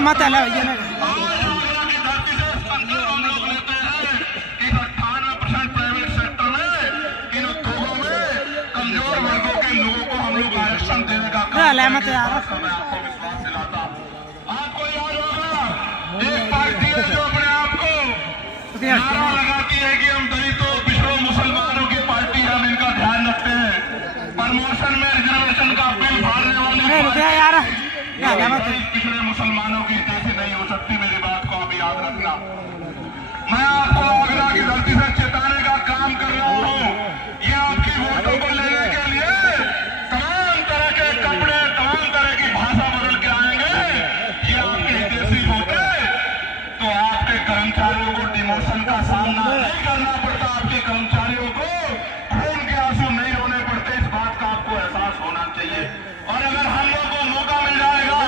मत आला भैया ने कमजोर वर्गों के लोगों को हम लोग आरक्षण देने का मत यार आपको विश्वास दिलाता। आपको याद होगा एक पार्टी है जो अपने आप को नारा लगाती है कि हम दलितों पिछड़ों मुसलमानों की पार्टी, हम इनका ध्यान रखते हैं। प्रमोशन में रिजर्वेशन का बिल फाड़ने वाली यार पिछड़े मुसलमानों की जैसी नहीं हो सकती। मेरी बात को आप याद रखना। मैं आपको आगरा की धरती से चेताने का काम कर रहा हूँ। ये आपकी वोटों को लेने के लिए तमाम तरह के कपड़े, तमाम तरह की भाषा बदल के आएंगे। ये आपके हितैषी होते तो आपके कर्मचारियों को डिमोशन का सामना नहीं करना पड़ता, आपके कर्मचारियों को खून के आंसू नहीं रोने पड़ते। इस बात का आपको एहसास होना चाहिए। और अगर हम लोग को मौका मिल जाएगा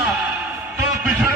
तो पिछड़े